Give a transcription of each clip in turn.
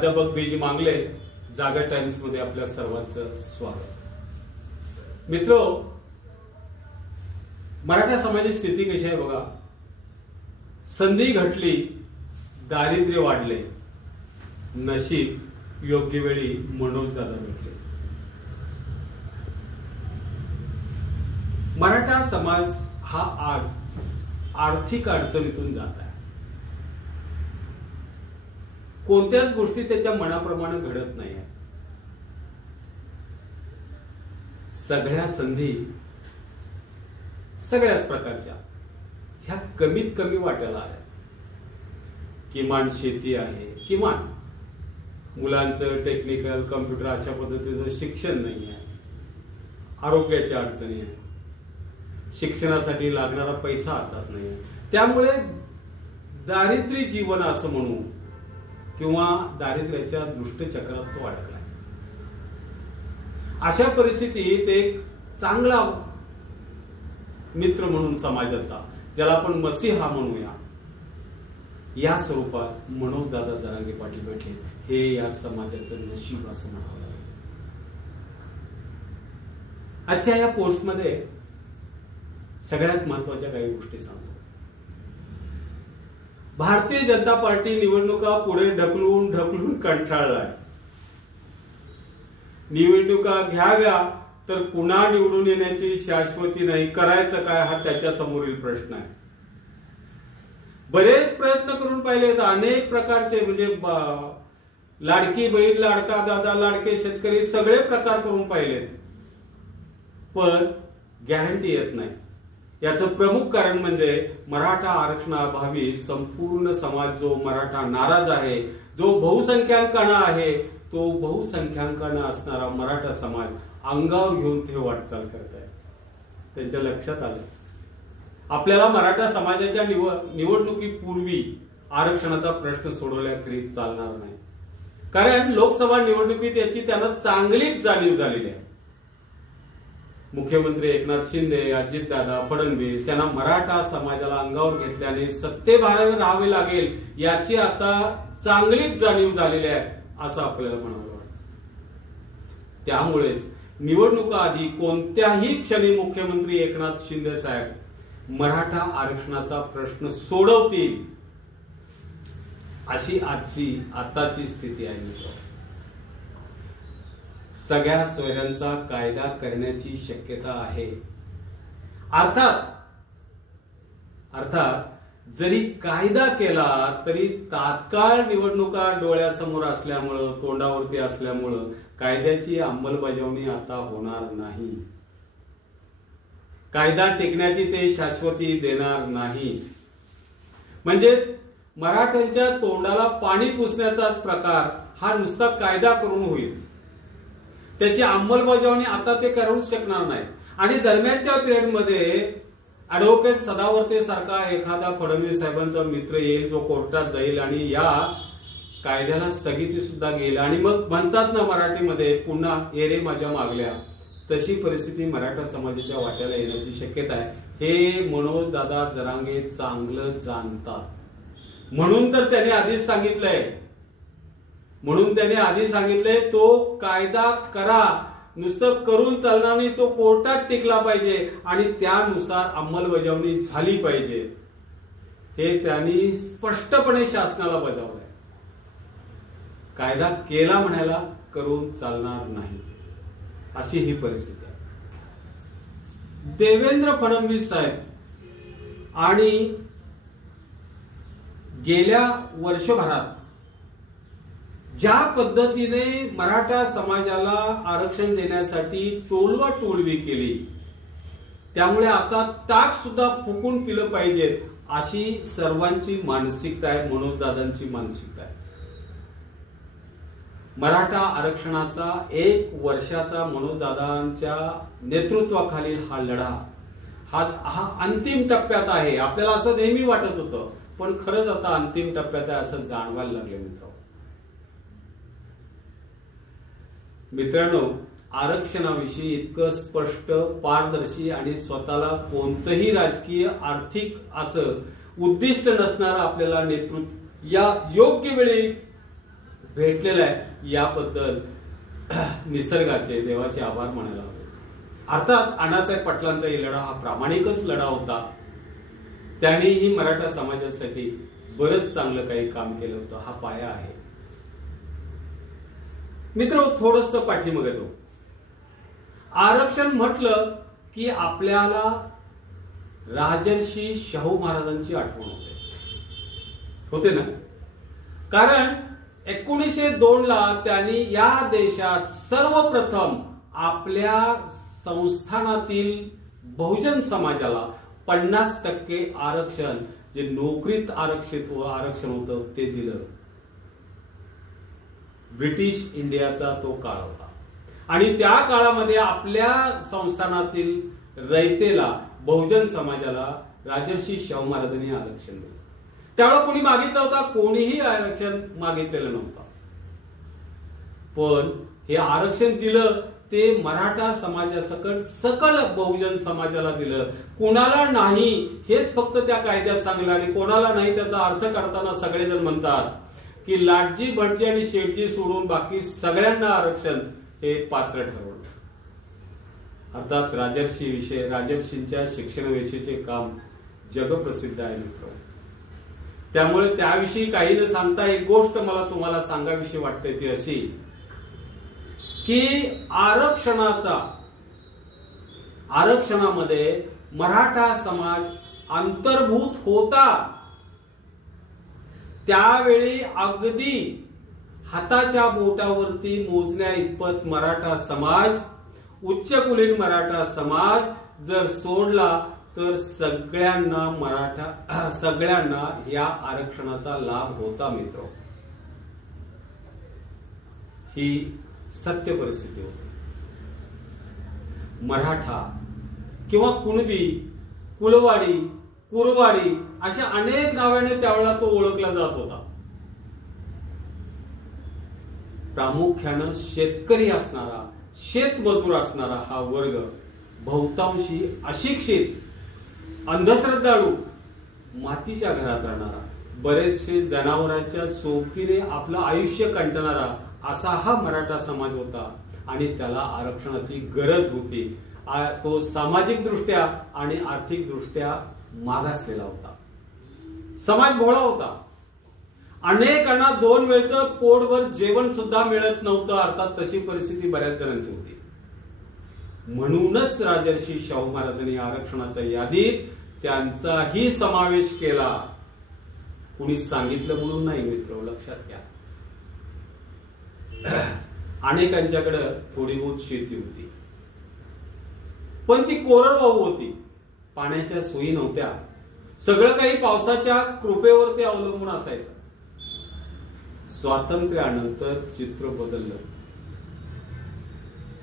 प्राध्यापक बीजी मांगले, जागर टाइम्स मध्ये आपल्या सर्वांचं स्वागत। मित्रो, मराठा समाजाची स्थिती कशी आहे बघा। संधी घटली, दारिद्र्य वाढले, नशीब योग्य वेळी मनोज दादा भेटले। मराठा समाज हा आज आर्थिक अडचणीतून जात आहे। कोणत्याच गोष्टी त्याच्या मनाप्रमाणे घडत नाही। सगळ्या संधी सगळ्याच प्रकारच्या ह्या कमीत कमी वाट्याला आल्या। किमान शेती आहे, किमान मुलांचं टेक्निकल कम्प्युटर अशा पद्धतीचं शिक्षण नाही आहे, आरोग्याच्या अडचणी आहे, शिक्षणासाठी लागणारा पैसा हातात नाही। त्यामुळे दारिद्र्य जीवन असं म्हणू किंवा दारिद्र्याच्या दुष्टचक्रात तो अडकलाय। अशा परिस्थितीत एक चांगला मित्र म्हणून समाजाचा, ज्याला आपण मसीहा म्हणूया, या स्वरूपात मनोज दादा जरांगे पाटील भेटले। हे या समाजाचं नशीब असं म्हणावं लागेल। आजच्या या पोस्टमध्ये सगळ्यात महत्वाच्या काही गोष्टी सांगतो। भारतीय जनता पार्टी निवडणुका पुढे ढकलून ढकलून कंटाळलाय। निवडणुका घ्याव्या तर पुन्हा निवडून येण्याची शाश्वती नाही, करायचं काय हा त्याच्या समोरील प्रश्न आहे। बरेच प्रयत्न करून पाहिले, अनेक प्रकारचे, म्हणजे लाडकी बहीण, लाडका दादा, लाडके शेतकरी, सगळे प्रकार करून पाहिले, पण गॅरंटी येत नाही। याचं प्रमुख कारण म्हणजे मराठा आरक्षणाअभावी संपूर्ण समाज जो मराठा नाराज आहे, जो बहुसंख्याकांना आहे, तो बहुसंख्याकांना असणारा मराठा समाज अंगावर घेऊन ते वाटचाल करत आहे। त्यांच्या लक्षात आलं आपल्याला मराठा समाजाच्या निवडणुकीपूर्वी आरक्षणाचा प्रश्न सोडवल्याखेरीज चालणार नाही, कारण लोकसभा निवडणुकीत याची त्यांना चांगलीच जाणीव झालेली आहे। मुख्यमंत्री एकनाथ शिंदे, अजितदादा, फडणवीस यांना मराठा समाजाला अंगावर घेतल्याने सत्तेभारावर राहावे लागेल याची आता चांगलीच जाणीव झालेली आहे असं आपल्याला म्हणावं वाटतं। त्यामुळेच निवडणुका आधी कोणत्याही क्षणी मुख्यमंत्री एकनाथ शिंदे साहेब मराठा आरक्षणाचा प्रश्न सोडवतील अशी आताची स्थिती आहे मित्र। सगळ्या सोयऱ्यांचा कायदा करण्याची शक्यता आहे। अर्थात जरी कायदा केला तरी तात्काळ निवडणुका डोळ्यासमोर असल्यामुळं, तोंडावरती असल्यामुळं कायद्याची अंमलबजावणी आता होणार नाही। कायदा टिकण्याची ते शाश्वती देणार नाही। म्हणजे मराठ्यांच्या तोंडाला पाणी पुसण्याचाच प्रकार हा नुसता कायदा करून होईल, त्याची अंमलबजावणी आता ते करूच शकणार नाही। आणि दरम्यानच्या पिरियडमध्ये ऍडव्होकेट सदावर्ते सारखा एखादा फडणवीस साहेबांचा मित्र येईल, जो कोर्टात जाईल आणि या कायद्याला स्थगिती सुद्धा घेईल, आणि मग म्हणतात ना मराठीमध्ये, पुन्हा ये रे माझ्या मागल्या, तशी परिस्थिती मराठा समाजाच्या वाट्याला येण्याची शक्यता आहे। हे मनोज दादा जरांगे चांगलं जाणतात, म्हणून तर त्याने आधीच सांगितलंय तो कायदा करा, नुसतं करून चालणार नाही, तो कोर्टात टिकला पाहिजे आणि त्यानुसार अंमलबजावणी झाली पाहिजे। हे त्यांनी स्पष्टपणे शासनाला बजावलंय। कायदा केला म्हणायला करून चालणार नाही, अशी ही परिस्थिती आहे। देवेंद्र फडणवीस साहेब आणि गेल्या वर्षभरात ज्या पद्धतीने मराठा समाजाला आरक्षण देण्यासाठी टोलवाटोलवी केली, त्यामुळे आता ताक सुद्धा फुकून पिलं पाहिजेत अशी सर्वांची मानसिकता आहे, मनोजदादांची मानसिकता आहे। मराठा आरक्षणाचा 1 वर्षाचा मनोजदादांच्या नेतृत्वाखालील हा लढा हा अंतिम टप्प्यात आहे। आपल्याला असं नेहमी वाटत होतं, पण खरंच आता अंतिम टप्प्यात आहे असं जाणवायला लागले मित्रांनो। आरक्षणाविषयी इतकं स्पष्ट, पारदर्शी आणि स्वतःला कोणतंही राजकीय, आर्थिक असं उद्दिष्ट नसणारा आपल्याला नेतृत्व या योग्य वेळी भेटलेला आहे याबद्दल निसर्गाचे, देवाचे आभार मानायला हवे. अर्थात अण्णासाहेब पाटलांचाही लढा हा प्रामाणिकच लढा होता. त्यांनीही मराठा समाजासाठी बरंच चांगलं काही काम केलं होतं. हा पाया आहे. मित्र, थोडस पाठीमागे जाऊ. आरक्षण म्हटलं की आपल्याला राजर्षी शाहू महाराजांची आठवण होते ना. कारण 1902 ला त्यांनी या देशात सर्वप्रथम आपल्या संस्थानातील बहुजन समाजाला 50% आरक्षण, जे नोकरीत आरक्षण होतं ते दिलं. ब्रिटिश इंडियाचा तो काळ होता आणि त्या काळामध्ये आपल्या संस्थानातील रयतेला, बहुजन समाजाला राजर्षी शाहू महाराजांनी आरक्षण दिलं. त्यावेळेला कोणी मागितलं होता? कोणीही आरक्षण मागितलेलं नव्हतं. पण हे आरक्षण दिलं ते मराठा समाजासकट सकल बहुजन समाजाला दिलं. कोणाला नाही हेच फक्त त्या कायद्यात सांगलं. आणि कोणाला नाही त्याचा अर्थ करताना सगळेजण म्हणतात की लाटजी, भटजी आणि शेठजी सोडून बाकी सगळ्यांना आरक्षण हे पात्र ठरवलं. अर्थात राजर्षींच्या शिक्षणाविषयीचे काम जगप्रसिद्ध आहे मित्र. त्यामुळे त्याविषयी काही न सांगता एक गोष्ट मला तुम्हाला सांगावीशी वाटते ती अशी की आरक्षणामध्ये मराठा समाज अंतर्भूत होता. त्यावेळी अगदी हाताच्या बोटावरती मोजण्या इतपत मराठा समाज, उच्चकुलीन मराठा समाज जर सोडला तर सगळ्यांना या आरक्षणाचा लाभ होता मित्र. ही सत्य परिस्थिती होती. मराठा किंवा कुणबी, कुलवाडी, कुरवाडी अशा अनेक नावाने त्यावेळेला तो ओळखला जात होता. प्रामुख्यानं शेतकरी असणारा, शेतमजूर असणारा हा वर्ग बहुतांशी अशिक्षित, अंधश्रद्धाळू, मातीच्या घरात राहणारा, बरेचसे जनावरांच्या सोबतीने आपलं आयुष्य कंटणारा असा हा मराठा समाज होता. आणि त्याला आरक्षणाची गरज होती. तो सामाजिक दृष्ट्या आणि आर्थिक दृष्ट्या मागासलेला होता. समाज भोळा होता. अनेकांना 2 वेळचं पोटभर जेवण सुद्धा मिळत नव्हतं. अर्थात तशी परिस्थिती बऱ्याच जणांची होती. म्हणूनच राजर्षी शाहू महाराजांनी आरक्षणाच्या यादीत त्यांचाही समावेश केला. कुणी सांगितलं म्हणून नाही मित्र, लक्षात घ्या. अनेकांच्याकडे थोडी बहुत शेती होती, पण ती कोरडवाहू होती. पाण्याच्या सोयी नव्हत्या. सगळं काही पावसाच्या कृपेवरती अवलंबून असायचं. स्वातंत्र्यानंतर चित्र बदललं.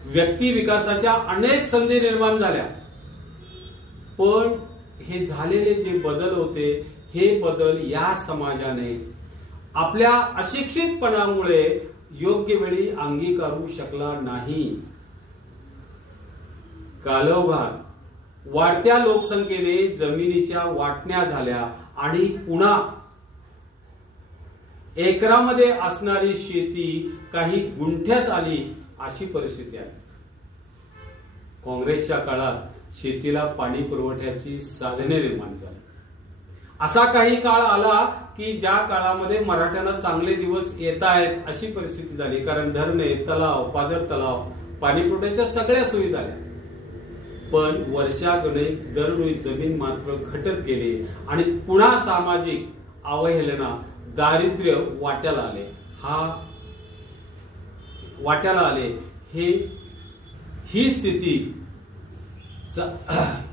व्यक्ती विकासाच्या अनेक संधी निर्माण झाल्या. पण हे झालेले जे बदल होते, हे बदल या समाजाने आपल्या अशिक्षितपणामुळे योग्य वेळी अंगीकारू शकला नाही. कालौघात वाढत्या लोकसंख्येने जमिनीच्या वाटण्या झाल्या आणि पुन्हा एकरामध्ये असणारी शेती काही गुंठ्यात आली, अशी परिस्थिती आहे. काँग्रेसच्या काळात शेतीला पाणी पुरवठ्याची साधने निर्माण झाली. असा काही काळ आला की ज्या काळामध्ये मराठ्यांना चांगले दिवस येत आहेत अशी परिस्थिती झाली. कारण धरणे, तलाव, पाझर तलाव, पाणी पुरवठ्याच्या सगळ्या सोयी झाल्या. पण वर्षागणिक दरडोई जमीन मात्र घटत गेली आणि पुन्हा सामाजिक अवहेलना, दारिद्र्य वाट्याला आले. ही स्थिती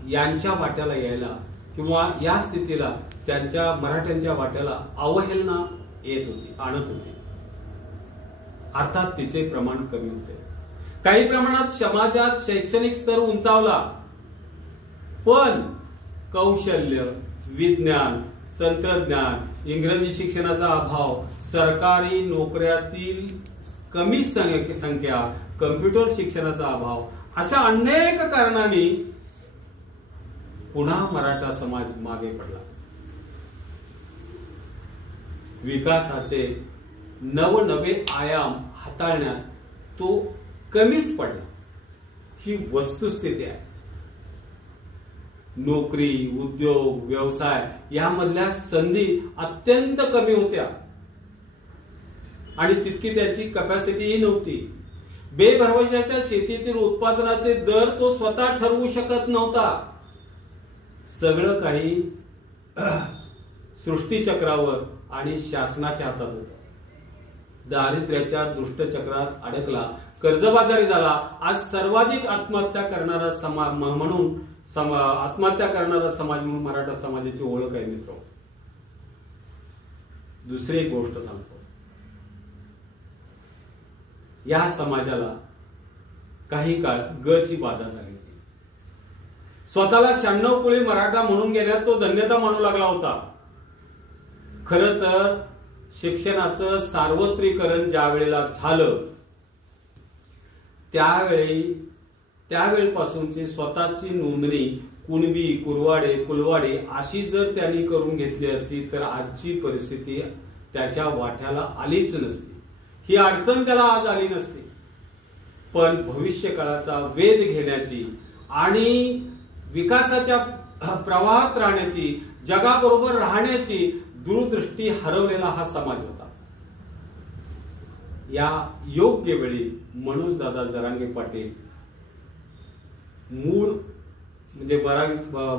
यांच्या वाट्याला यायला किंवा या स्थितीला त्यांच्या मराठ्यांच्या वाट्याला अवहेलना आणत होती. अर्थात तिचे प्रमाण कमी होते. काही प्रमाणात समाजात शैक्षणिक स्तर उंचावला, पण कौशल्य, विज्ञान, तंत्रज्ञान, इंग्रजी शिक्षणाचा अभाव, सरकारी नोकऱ्यातील कमी संख्या, कम्प्युटर शिक्षणाचा अभाव अशा अनेक कारणांनी पुन्हा मराठा समाज मागे पडला. विकासाचे नवनवे आयाम हाताळण्यात तो कमीच पडला, ही वस्तुस्थिती आहे. नोकरी, उद्योग, व्यवसाय यामधल्या संधी अत्यंत कमी होत्या आणि तितकी त्याची कॅपॅसिटीही नव्हती. बेभरवशाच्या शेतीतील उत्पादनाचे दर तो स्वतः ठरवू शकत नव्हता. सगळं काही सृष्टीचक्रावर आणि शासनाच्या हातात होतं. दारिद्र्याच्या दुष्टचक्रात अडकला, कर्जबाजारी झाला. आज सर्वाधिक आत्महत्या करणारा समाज म्हणून आत्महत्या करणारा समाज म्हणून मराठा समाजाची ओळख आहे मित्र. दुसरी एक गोष्ट सांगतो, या समाजाला काही काळ गची बाधा झाली होती. स्वतःला 96 कुळी मराठा म्हणून गेल्यात तो धन्यता मानू लागला होता. खरं तर शिक्षणाचं सार्वत्रिकरण ज्या वेळेला झालं त्यावेळेपासूनची स्वतःची नोंदणी कुणबी, कुरवाडे, कुलवाडे अशी जर त्यांनी करून घेतली असती तर आजची परिस्थिती त्याच्या वाट्याला आलीच नसती. ही अडचण त्याला आज आली नसती. पण भविष्य काळाचा वेध घेण्याची आणि विकासाच्या प्रवाहात राहण्याची, जगाबरोबर राहण्याची दूरदृष्टी हरवलेला हा समाज होता. या योग्य वेळी मनोजदादा जरांगे पाटील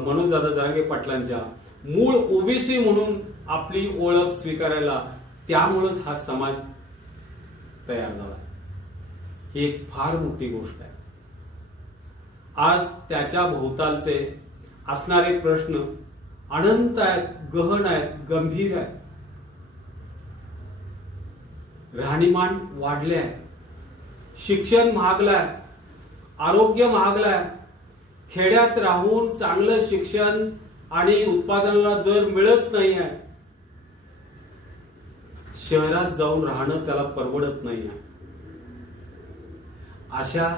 मनोजदादा जरांगे पाटलांच्या मूळ ओबीसी म्हणून आपली ओळख स्वीकारायला, त्यामुळेच हा समाज तयार झाला. ही एक फार मोठी गोष्ट आहे. आज त्याच्या भोवतालचे असणारे प्रश्न अनंत आहेत, गहन आहेत, गंभीर आहेत. राहणीमान वाढले आहे, शिक्षण महागलंय, आरोग्य महागलंय. खेड्यात राहून चांगलं शिक्षण आणि उत्पादनाला दर मिळत नाही आहे. शहरात जाऊन राहणं त्याला परवडत नाही आहे. अशा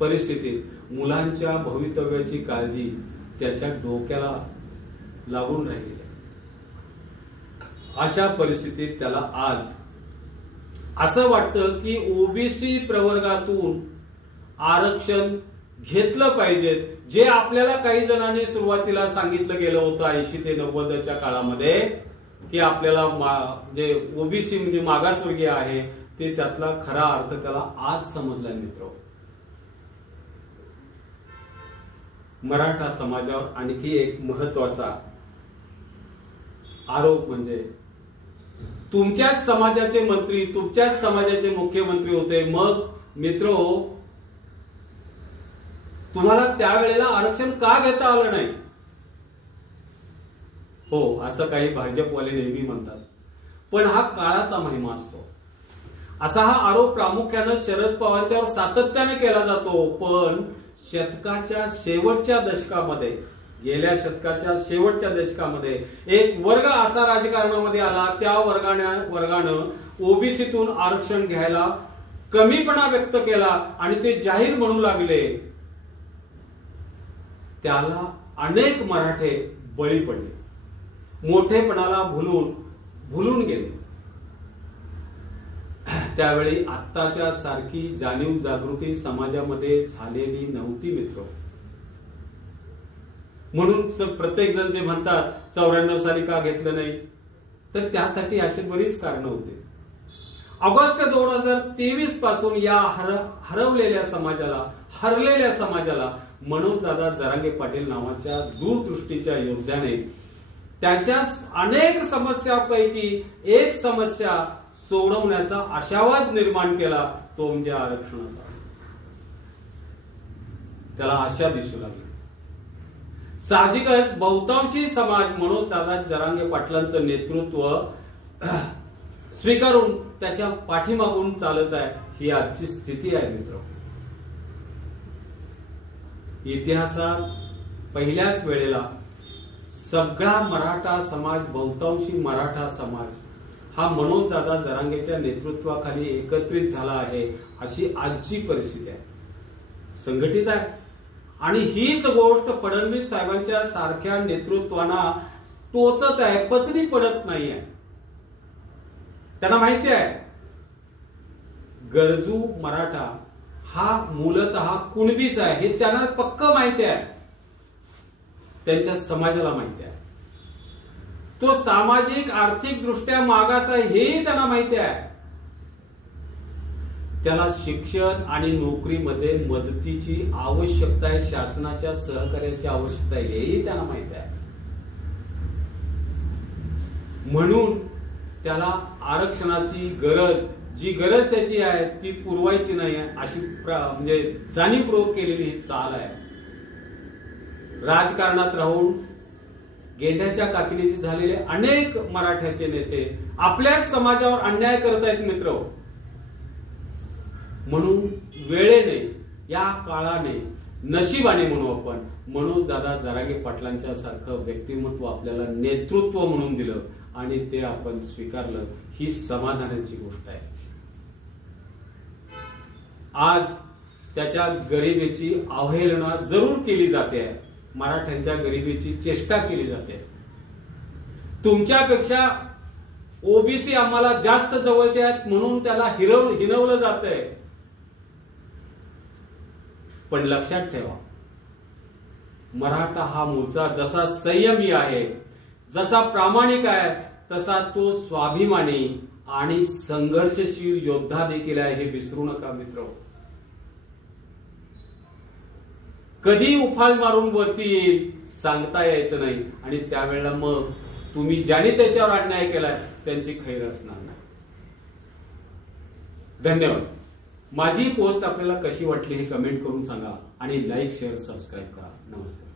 परिस्थितीत मुलांच्या भवितव्याची काळजी त्याच्या डोक्याला लागून राहिली आहे. अशा परिस्थितीत त्याला आज असं वाटतं की ओबीसी प्रवर्गातून आरक्षण घेतलं पाहिजे, जे आपल्याला काही जणांनी सुरुवातीला सांगितलं गेलं होतं 80 ते 90च्या काळामध्ये की आपल्याला जे ओबीसी म्हणजे मागासवर्गीय आहे ते त्यातला खरा अर्थ त्याला आज समजलाय मित्र. मराठा समाजावर आणखी एक महत्वाचा आरोप म्हणजे तुमच्याच समाजाचे मंत्री, तुमच्याच समाजाचे मुख्यमंत्री होते, मग मित्र तुम्हाला त्यावेळेला आरक्षण का घेता आलं नाही? हो, असं काही भाजपवाले नेहमी म्हणतात, पण हा काळाचा महिमा असतो. असा हा आरोप प्रामुख्यानं शरद पवारांच्यावर सातत्याने केला जातो. पण शतकाच्या शेवटच्या दशकामध्ये, गेल्या शतकाच्या शेवटच्या दशकामध्ये एक वर्ग असा राजकारणामध्ये आला, त्या वर्गानं ओबीसीतून आरक्षण घ्यायला कमीपणा व्यक्त केला आणि ते जाहीर म्हणू लागले. त्याला अनेक मराठे बळी पडले, मोठेपणाला भुलून गेले. त्यावेळी आत्ताच्या सारखी जाणीव जागृती समाजामध्ये झालेली नव्हती मित्र. म्हणून प्रत्येक जण जे म्हणतात 94 साली का घेतलं नाही, तर त्यासाठी अशी बरीच कारणं होती. ऑगस्ट 2023 पासून या हरलेल्या समाजाला मनोजदादा जरांगे पाटील नावाच्या दूरदृष्टीच्या योद्ध्याने त्याच्या अनेक समस्यांपैकी एक समस्या सोडवण्याचा आशावाद निर्माण केला, तो म्हणजे आरक्षणाचा. त्याला आशा दिसू लागली. साहजिकच बहुतांशी समाज मनोजदादा जरांगे पाटलांचं नेतृत्व स्वीकारून त्याच्या पाठीमागून चालत आहे. ही आजची स्थिती आहे मित्र. इतिहासात पहिल्याच वेळेला सगळा मराठा समाज, बहुतांशी मराठा समाज हा मनोजदादा जरांगेच्या नेतृत्वाखाली एकत्रित झाला आहे. अशी आजची परिस्थिती आहे, संघटित आहे. आणि हीच गोष्ट फडणवीस साहेबांच्या सारख्या नेतृत्वाना टोचत आहे, पचनी पडत नाहीये. त्यांना माहिती आहे गरजू मराठा हा मूलतः कुणबीच आहे हे त्यांना पक्क माहिती आहे, त्यांच्या समाजाला माहिती आहे. तो सामाजिक आर्थिक दृष्ट्या मागास आहे हेही त्यांना माहिती आहे. त्याला शिक्षण आणि नोकरीमध्ये मदतीची आवश्यकता आहे, शासनाच्या सहकार्याची आवश्यकता आहे हेही त्यांना माहिती आहे. म्हणून त्याला आरक्षणाची गरज, जी गरज त्याची आहे ती पुरवायची नाही अशी म्हणजे जाणीवपूर्वक केलेली ही चाल आहे. राजकारणात राहून गेंड्याच्या कातडीचे झालेले अनेक मराठ्याचे नेते आपल्याच समाजावर अन्याय करत आहेत मित्र. म्हणून वेळेने, या काळाने, नशिबाने म्हणू आपण, मनोज दादा जरांगे पाटलांच्या सारखं व्यक्तिमत्व आपल्याला नेतृत्व म्हणून दिलं आणि ते आपण स्वीकारलं, ही समाधानाची गोष्ट आहे. आज त्याच्या गरिबीची अवहेलना जरूर केली जाते, मराठ्यांच्या गरिबीची चेष्टा केली जाते. तुमच्यापेक्षा ओबीसी आम्हाला जास्त जवळचे आहेत म्हणून त्याला हिनवलं जातंय. पण लक्षात ठेवा, मराठा हा मूळचा जसा संयमी आहे, जसा प्रामाणिक आहे, तसा तो स्वाभिमानी आणि संघर्षशील योद्धा देखील आहे, हे विसरू नका मित्र. कधी उफाळ मारून वरती येईल सांगता यायचं नाही आणि त्यावेळेला मग तुम्ही ज्याने त्याच्यावर अन्याय केलाय त्यांची खैर असणार नाही. धन्यवाद. माझी पोस्ट आपल्याला कशी वाटली हे कमेंट करून सांगा आणि लाईक, शेअर, सबस्क्राईब करा. नमस्कार.